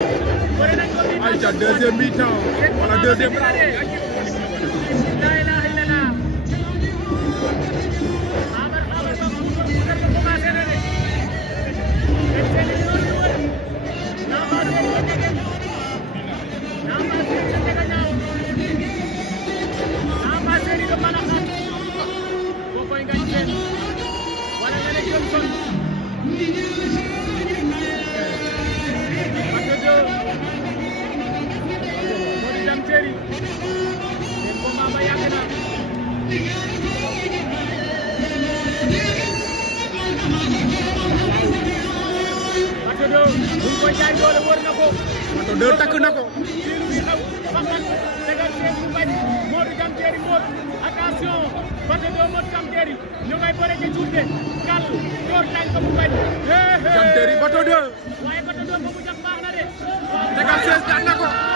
Aïcha deuxième mi-temps wala deuxième round. Bato takk na ko. Attention, Bato Modou Jam Terry ñu ngay bëre ci tuuti kal door nañ ko bu bañ. Jam Terry Bato waaye Bato ko mu jax baax na de. Tegal 16 daan na ko.